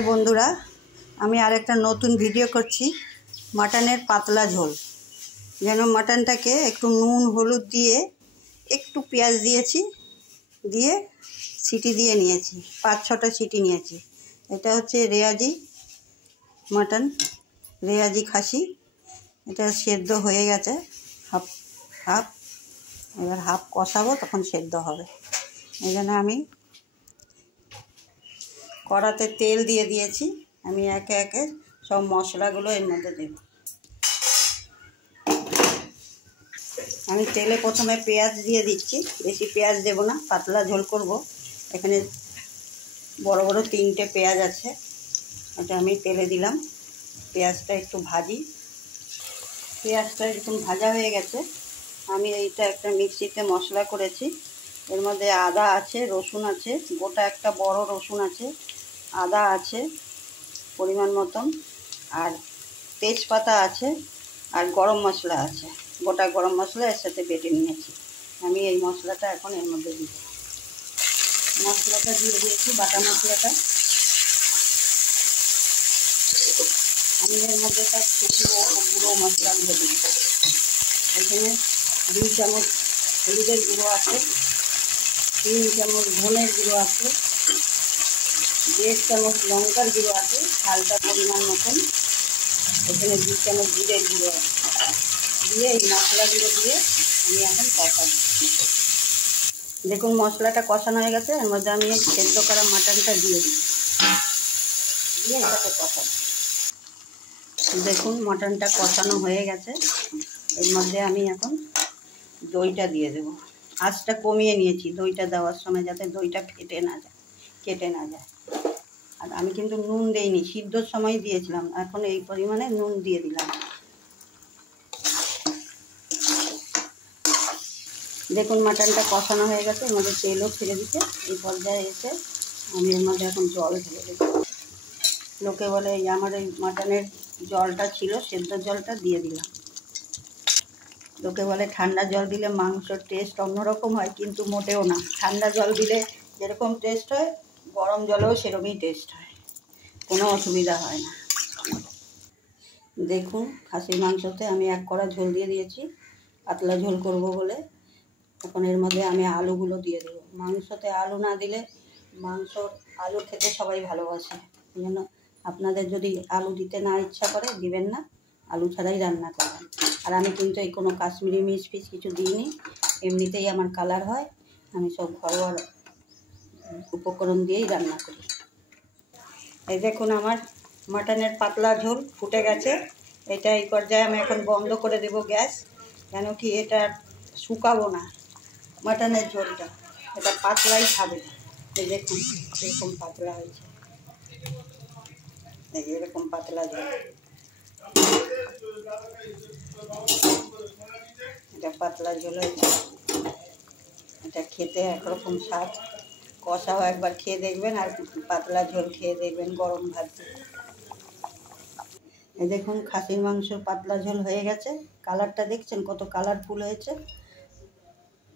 বন্ধুরা, আমি আরেকটা নতুন ভিডিও করছি মাটনের পাতলা ঝোল। যেন মাটনটাকে একটু নুন হলুদ দিয়ে একটু পেঁয়াজ দিয়েছি, দিয়ে সিটি দিয়ে নিয়েছি, 5-6টা সিটি নিয়েছি। এটা হচ্ছে রেয়াজি মাটন, রেয়াজি খাসি। এটা সেদ্ধ হয়ে গেছে হাফ হাফ, এবার হাফ কষাবো, তখন সেদ্ধ হবে। এই জন্য আমি কড়াতে তেল দিয়ে দিয়েছি। আমি একে একে সব মশলাগুলো এর মধ্যে দেব। আমি তেলে প্রথমে পেঁয়াজ দিয়ে দিচ্ছি, বেশি পেঁয়াজ দেব না, পাতলা ঝোল করব। এখানে বড় বড় 3টে পেঁয়াজ আছে, ওটা আমি তেলে দিলাম। পেঁয়াজটা একটু ভাজি। পেঁয়াজটা এরকম ভাজা হয়ে গেছে। আমি এইটা একটা মিক্সিতে মশলা করেছি। এর মধ্যে আদা আছে, রসুন আছে, গোটা একটা বড় রসুন আছে, আদা আছে পরিমাণ মতন, আর তেজপাতা আছে, আর গরম মশলা আছে, গোটা গরম মশলা এর সাথে বেটে নিয়েছি। আমি এই মশলাটা এখন এর মধ্যে দিব। মশলাটা দিয়ে দিয়েছি, বাটা মশলাটা। আমি এর মধ্যে সব শুকনো গুঁড়ো মশলা দিয়ে দিই। এখানে 2 চামচ হলুদের গুঁড়ো আছে, 3 চামচ ধনের গুঁড়ো আছে, 1.5 চামচ লঙ্কার গুঁড়ো আছে হালকা পরিমাণ মতন। এখানে 2 চামচ জিরের গুঁড়ো আছে। দিয়ে এই মশলাগুলো দিয়ে আমি এখন কষাবো। দেখুন মশলাটা কষানো হয়ে গেছে। এর মধ্যে আমি সেদ্ধ করা মাটনটা দিয়ে দিই, দিয়ে এটাকে কষাবো। দেখুন মাটনটা কষানো হয়ে গেছে। এর মধ্যে আমি এখন দইটা দিয়ে দেবো। আঁচটা কমিয়ে নিয়েছি দইটা দেওয়ার সময়, যাতে দইটা কেটে না যায়। আর আমি কিন্তু নুন দেইনি, সিদ্ধর সময় দিয়েছিলাম। এখন এই পরিমাণে নুন দিয়ে দিলাম। দেখুন মাটনটা কষানো হয়ে গেছে, এর মধ্যে তেলও ছেড়ে দিচ্ছে। এই পর্যায়ে এসে আমি এর মধ্যে এখন জল ঢেলে দেবো। লোকে বলে আমার এই মাটনের জলটা ছিল, সেদ্ধ জলটা দিয়ে দিলাম। লোকে বলে ঠান্ডা জল দিলে মাংসর টেস্ট অন্যরকম হয়, কিন্তু মোটেও না। ঠান্ডা জল দিলে যেরকম টেস্ট হয়, গরম জলেও সেরকমই টেস্ট হয়, কোনো অসুবিধা হয় না। দেখুন খাসির মাংসতে আমি 1 কড়া ঝোল দিয়ে দিয়েছি, পাতলা ঝোল করব বলে। এখন এর মধ্যে আমি আলুগুলো দিয়ে দেবো। মাংসতে আলু না দিলে, আলু খেতে সবাই ভালোবাসে, এই জন্য আপনাদের যদি আলু দিতে না ইচ্ছা করে দিবেন না, আলু ছাড়াই রান্না করবেন। আর আমি কিন্তু এই কোনো কাশ্মীরি মির্চ ফিচ কিছু দিইনি, এমনিতেই আমার কালার হয়। আমি সব ঘরোয়া উপকরণ দিয়েই রান্না করি। এই দেখুন আমার মাটনের পাতলা ঝোল ফুটে গেছে। এটা এই পর্যায়ে আমি এখন বন্ধ করে দেব গ্যাস, কেন কি এটা শুকাবো না মাটনের ঝোলটা, এটা পাতলাই খাবে। এই দেখুন এরকম পাতলা হয়েছে, এই এরকম পাতলা ঝোল, এটা পাতলা ঝোল হয়েছে। এটা খেতে একরকম স্বাদ। কষাও একবার খেয়ে দেখবেন, আর পাতলা ঝোল খেয়ে দেখবেন গরম ভাত। এই দেখুন খাসির মাংস পাতলা ঝোল হয়ে গেছে। কালারটা দেখছেন কত কালারফুল হয়েছে।